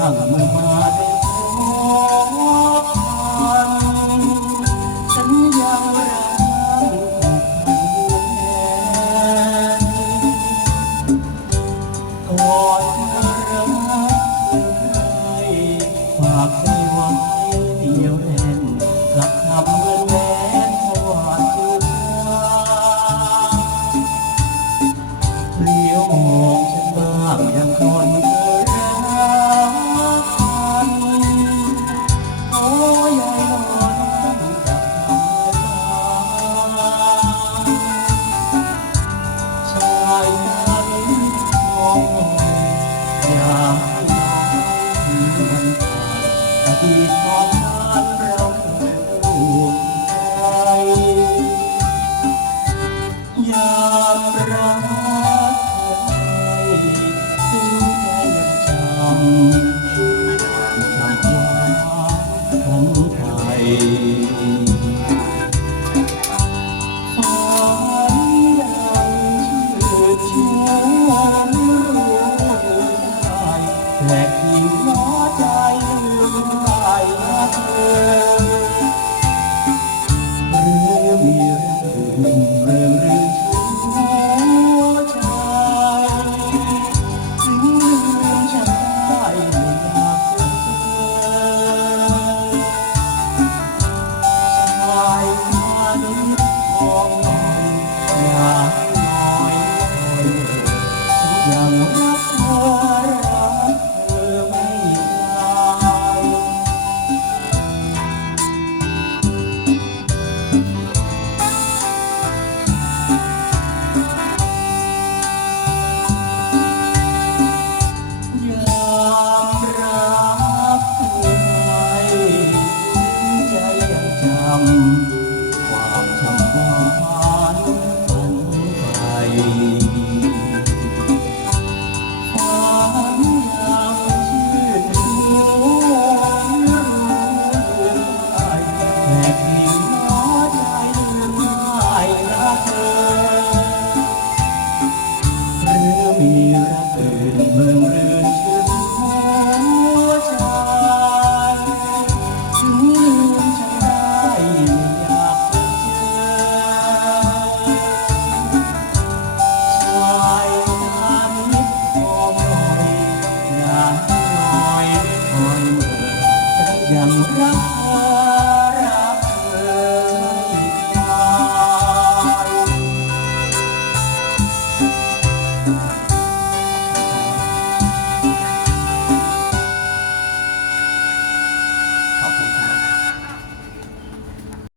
นั่งมาได้พบกันฉันยังรักแน่ก่อน ยามคือมันผ่านอดีตอผ่านเราไม่ห่วใครยามรักเธอไปถึงแค่จำความจำหวานของใค แต่กผิวหัวใจลืมไปนะเธอ come ยังรัก